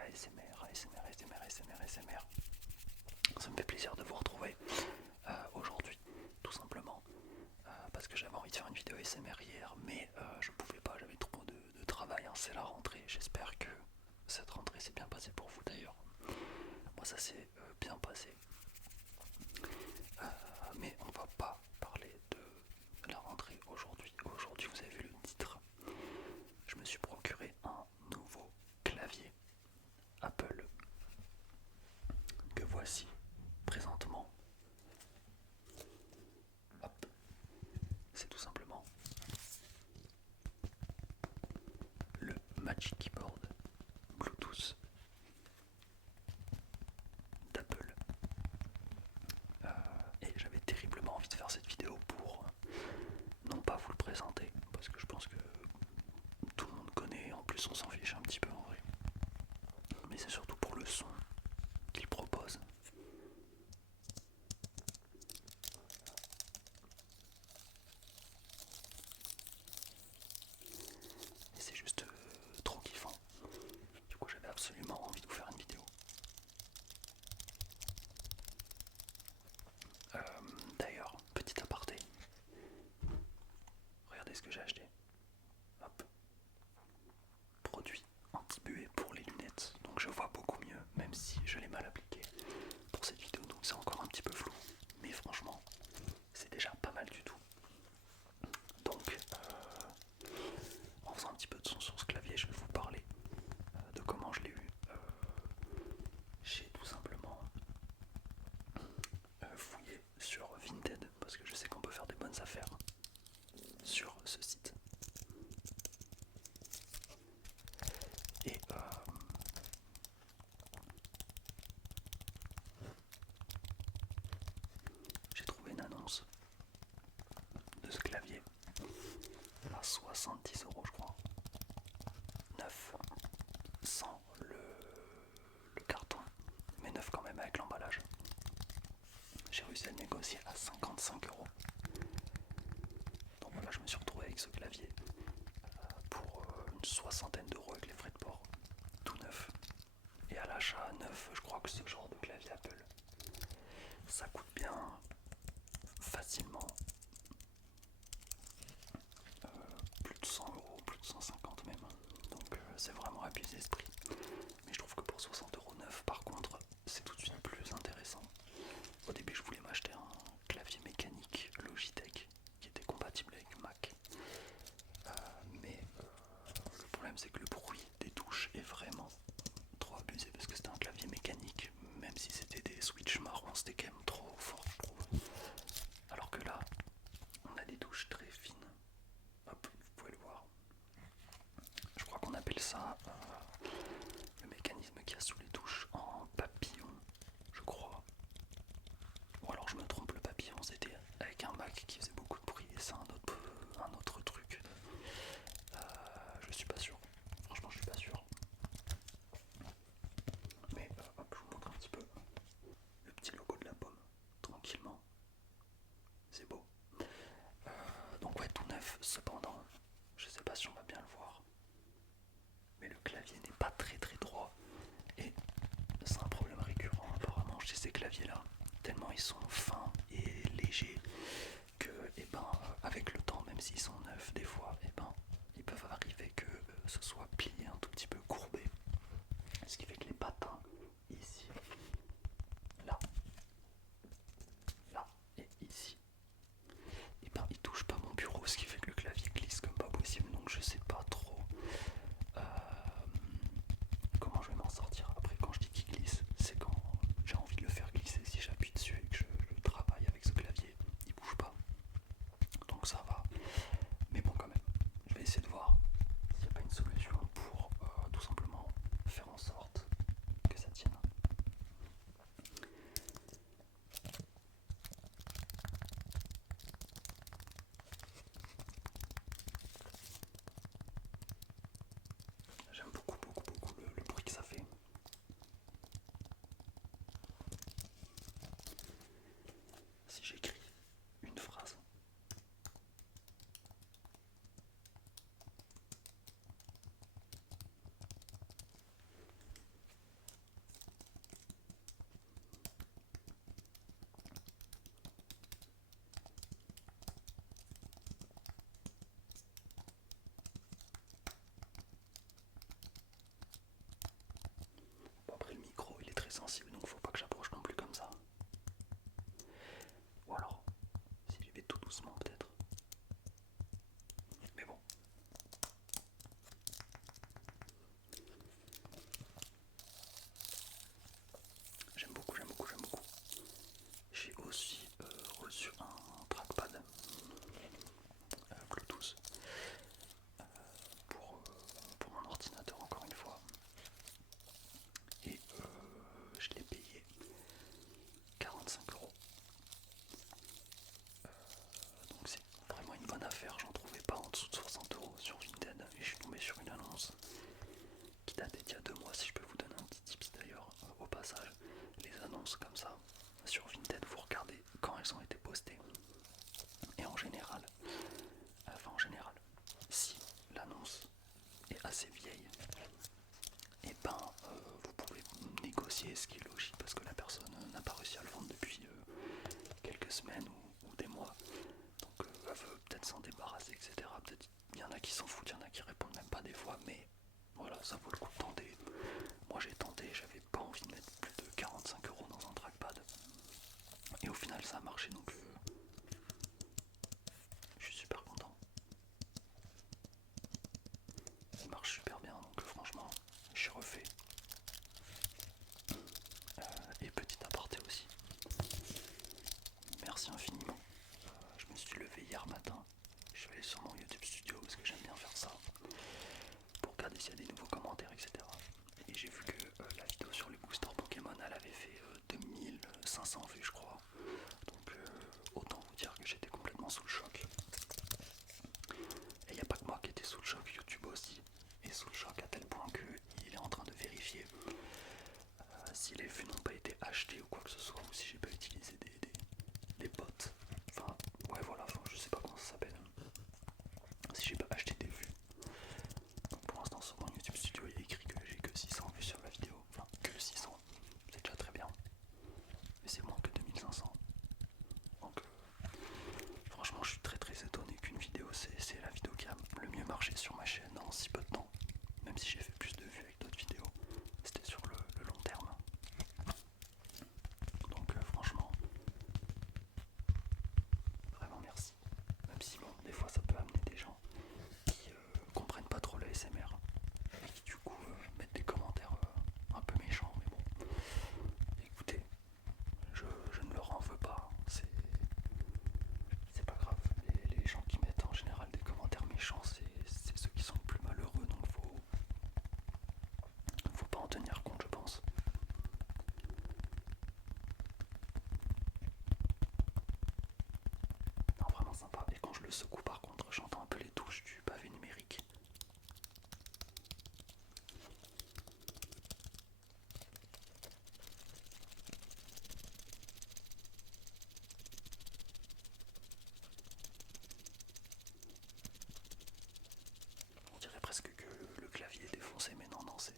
ASMR, ASMR, ASMR, ASMR, ASMR. Ça me fait plaisir de vous retrouver aujourd'hui, tout simplement, parce que j'avais envie de faire une vidéo ASMR hier, mais je pouvais pas, j'avais trop de travail, hein, c'est la rentrée. J'espère que cette rentrée s'est bien passée pour vous d'ailleurs. Moi ça s'est bien passé, mais on va pas parler de la rentrée aujourd'hui. Aujourd'hui, vous avez vu le titre, je me suis procuré un nouveau clavier Apple que voici présentement. Hop. C'est tout simplement le Magic Keyboard Bluetooth d'Apple. Et j'avais terriblement envie de faire cette vidéo pour non pas vous le présenter, parce que je pense que tout le monde connaît, en plus on s'en fiche un petit peu en vrai, mais c'est surtout pour le son qu'il propose. Et c'est juste trop kiffant. Du coup j'avais absolument envie de vous faire une vidéo. D'ailleurs, petit aparté, regardez ce que j'ai acheté. Hop. Produit anti-buée pour les lunettes, donc je vois beaucoup mieux, même si je l'ai mal appliqué pour cette vidéo, donc c'est encore un petit peu flou, mais franchement c'est déjà pas mal du tout. Donc en faisant un petit peu de son sur ce clavier, je vais vous parler de comment je l'ai eu. J'ai tout simplement fouillé sur Vinted, parce que je sais qu'on peut faire des bonnes affaires sur ce site. Et j'ai trouvé une annonce de ce clavier à 70 € je crois, neuf, sans le carton, mais neuf quand même avec l'emballage. J'ai réussi à le négocier à 55 €. Donc voilà, je me suis retrouvé avec ce clavier pour une soixantaine d'euros avec les frais de port, tout neuf. Et à l'achat neuf, je crois que ce genre de clavier Apple, ça coûte bien facilement plus de 100 €, plus de 150 même. Donc c'est vraiment abusé ce prix. Mais je trouve que pour 60 € neuf, par contre, c'est tout de suite plus intéressant. Au début, je voulais m'acheter un clavier mécanique Logitech qui était compatible avec Mac. Mais le problème, c'est que le bruit des touches est vraiment trop abusé parce que c'était un clavier mécanique. Même si c'était des switches marrons, c'était quand même trop fort, je trouve. Alors que là, on a des touches très fines. Hop, vous pouvez le voir. Je crois qu'on appelle ça le mécanisme qu'il y a sous les touches en papillon, je crois. Ou alors je me trompe, le papillon c'était avec un Mac qui faisait beaucoup de bruit et c'est un autre truc. Je suis pas sûr. Franchement, je suis pas sûr. Mais hop, je vous montre un petit peu le petit logo de la pomme, tranquillement. C'est beau. Donc ouais, tout neuf. Cependant, je sais pas si on va bien le voir, mais le clavier n'est pas très très droit. Et c'est un problème récurrent apparemment chez ces claviers là, tellement ils sont fins et légers que avec le temps, même s'ils sont neufs, des fois ils peuvent arriver que ce soit plié un tout petit peu courbé, ce qui fait que les patins ici, là, là et ici, ils touchent pas mon bureau, ce qui fait que le clavier glisse comme pas possible. Donc je sais pas trop euh, comment je vais m'en sortir. Après, quand je dis qu'il glisse, c'est quand j'ai envie de le faire glisser. Si j'appuie dessus et que je assez vieille, et ben vous pouvez négocier, ce qui est logique parce que la personne n'a pas réussi à le vendre depuis quelques semaines ou des mois, donc elle veut peut-être s'en débarrasser, etc. Peut-être il y en a qui s'en foutent, il y en a qui répondent même pas des fois, mais voilà, ça vaut le coup de tenter. Moi j'ai tenté, j'avais pas envie de mettre plus de 45 € dans un trackpad, et au final ça a marché, donc je suis super content. Il marche super bien, donc franchement j'ai refait. Et petit aparté aussi, merci infiniment. Je me suis levé hier matin, je suis allé sur mon YouTube Studio parce que j'aime bien faire ça, pour regarder s'il y a des nouveaux commentaires, etc. Et j'ai vu que la vidéo sur les boosters Pokémon, elle avait fait 2500 vues, je crois. Donc autant vous dire que j'étais complètement sous le choc. Et il n'y a pas que moi qui était sous le choc, YouTube aussi est sous le choc à tel point qu'il est en train de vérifier si les vues n'ont pas été achetées ou quoi que ce soit, ou si j'ai pas utilisé des bots. Enfin, ouais voilà, enfin, je sais pas comment ça s'appelle. Si j'ai pas acheté des vues. Donc pour l'instant sur mon YouTube Studio il y a écrit que j'ai que 600 vues sur la vidéo. Enfin que 600, c'est déjà très bien. Mais c'est moins que 2500. Donc franchement je suis très très étonné qu'une vidéo, c'est la vidéo qui a le mieux marché sur ma chaîne en si peu de temps. Même si j'ai fait plus de vues avec d'autres vidéos, c'était sur le long terme. Donc franchement, vraiment merci. Même si bon, des fois ça peut amener des gens qui comprennent pas trop le SMR et qui du coup mettent des commentaires un peu méchants, mais bon, écoutez, je ne leur en veux pas, c'est pas grave. Les gens qui mettent en général des commentaires méchants, c'est ceux qui sont le plus malheureux, donc faut pas en tenir compte, je pense. Non, vraiment sympa. Et quand je le secoue, par contre, j'entends un peu les touches du pavé numérique. On dirait presque que le clavier est défoncé, mais non, non, c'est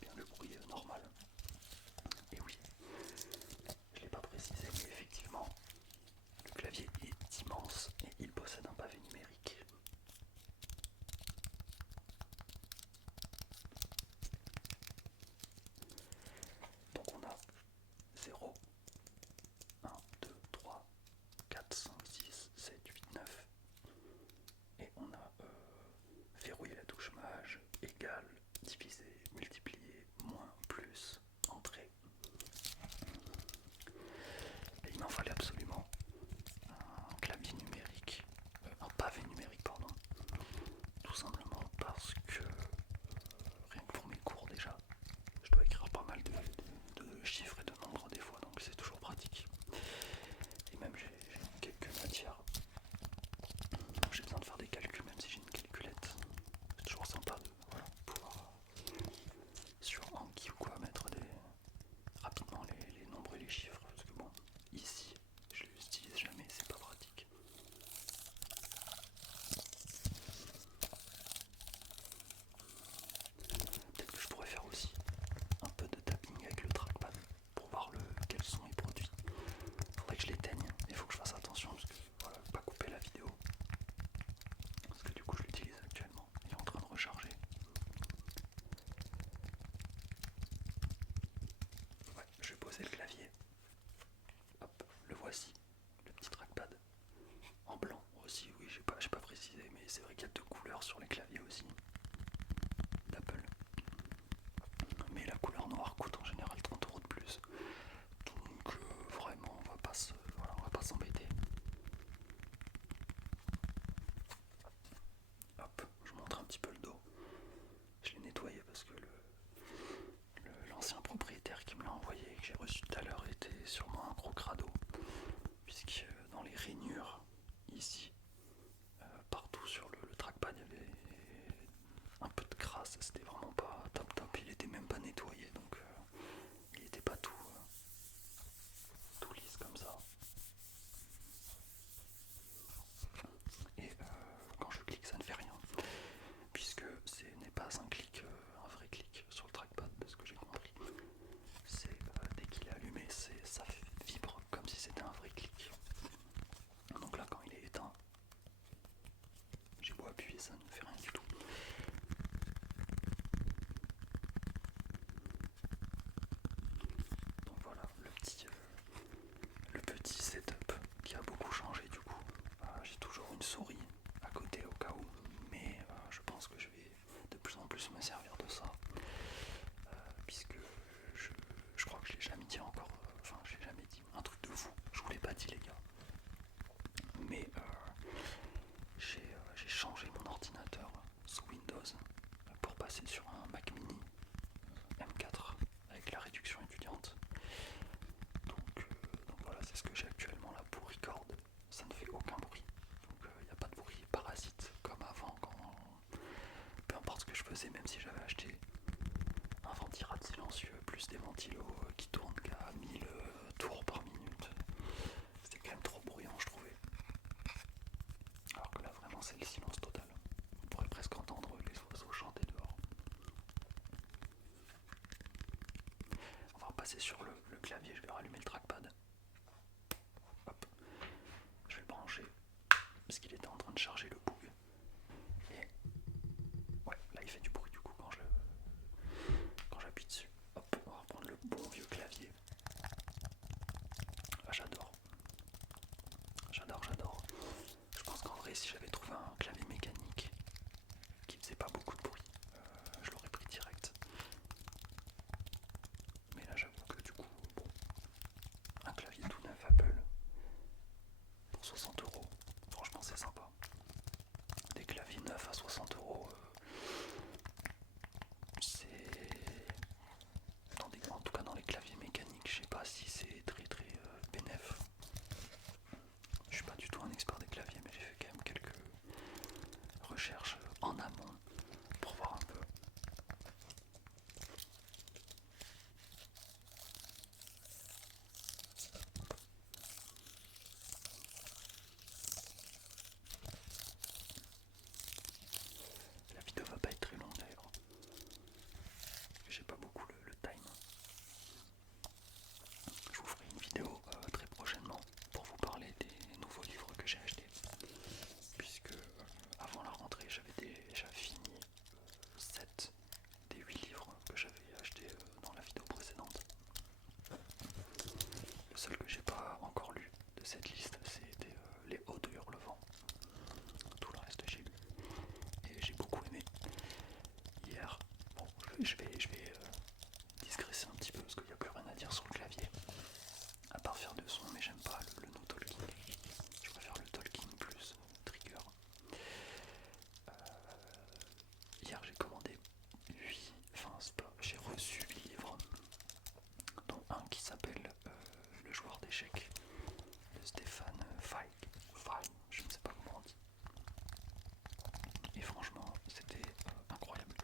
bien le bruit normal. Et oui, une souris à côté au cas où, mais je pense que je vais de plus en plus me servir de ça, puisque je crois que je l'ai jamais dit encore, enfin je l'ai jamais dit, un truc de fou, je vous l'ai pas dit les gars, mais j'ai changé mon ordinateur sous Windows pour passer sur un Mac mini M4 avec la réduction étudiante. Donc voilà, c'est ce que j'ai actuellement là pour record. Ça ne fait aucun bruit, donc il n'y a pas de bruit parasite comme avant, peu importe ce que je faisais, même si j'avais acheté un ventirad silencieux plus des ventilos qui tournent qu'à 1000 tours par minute, c'était quand même trop bruyant je trouvais. Alors que là vraiment c'est le silence total. On pourrait presque entendre les oiseaux chanter dehors. On va repasser sur le clavier, je vais rallumer le trackpad. Hop, je vais le brancher parce qu'il était en train de charger le boog. Et ouais, là il fait du bruit du coup quand j'appuie dessus. Hop, on va reprendre le bon vieux clavier. Ah, j'adore. J'adore. Je pense qu'en vrai, si j'avais trouvé un clavier mécanique qui faisait pas beaucoup de bruit, je l'aurais pris direct. Mais là, j'avoue que du coup, bon, un clavier tout neuf Apple pour 60€, franchement, c'est sympa. Des claviers neufs à 60€, c'est en tout cas dans les claviers mécaniques, je sais pas si c'est très bénéf. Je suis pas du tout un expert des claviers, mais j'ai fait quand même quelques recherches en amont pour voir un peu. La vidéo va pas être très longue d'ailleurs, j'ai pas beaucoup le time. Je vous ferai une vidéo très prochainement pour vous parler des nouveaux livres que j'ai achetés, puisque avant la rentrée j'avais déjà fini 7 des 8 livres que j'avais achetés dans la vidéo précédente. Le seul que j'ai pas encore lu de cette liste, c'était Les Hauts de Hurlevent. Tout le reste j'ai lu et j'ai beaucoup aimé. Hier, bon, je vais digresser un petit peu parce qu'il n'y a plus rien à dire sur le clavier, à part faire de son, mais j'aime pas le no talking. Je préfère le talking plus trigger. Hier j'ai commandé 8, j'ai reçu 8 livres, dont un qui s'appelle Le joueur d'échecs de Stéphane Zweig, je ne sais pas comment on dit. Et franchement, c'était incroyable.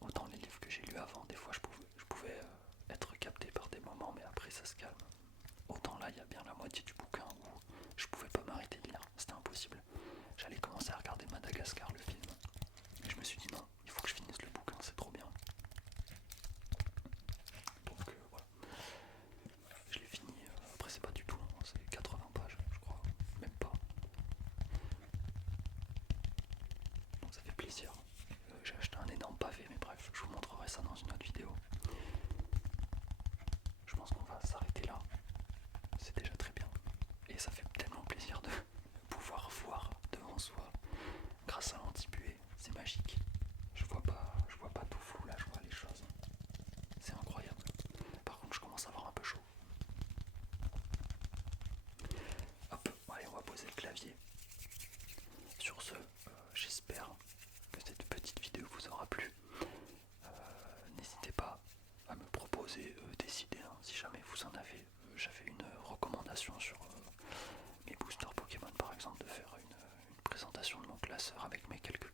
Autant les livres que j'ai lus avant, des fois je pouvais être capté par des moments, mais après ça se calme. Autant là, il y a bien la moitié du bouquin où je pouvais pas m'arrêter de lire, c'était impossible. J'allais commencer à regarder Madagascar, le film, et je me suis dit non, il faut que je finisse le bouquin, c'est trop bien. Donc voilà, je l'ai fini. Après c'est pas du tout long, c'est 80 pages je crois, même pas. Donc ça fait plaisir. J'ai acheté un énorme pavé, mais bref, je vous montrerai ça dans une autre vidéo. Je pense qu'on va s'arrêter là, c'est déjà très bien. Et ça fait tellement plaisir de pouvoir voir devant soi grâce à l'anti-buée, c'est magique. Je vois pas tout flou là, je vois les choses. C'est incroyable. Par contre, je commence à avoir un peu chaud. Hop, allez, on va poser le clavier. Sur ce, j'espère que cette petite vidéo vous aura plu. N'hésitez pas à me proposer des idées, hein, si jamais vous en avez. J'avais une recommandation sur mes boosters Pokémon par exemple, de faire une présentation de mon classeur avec mes quelques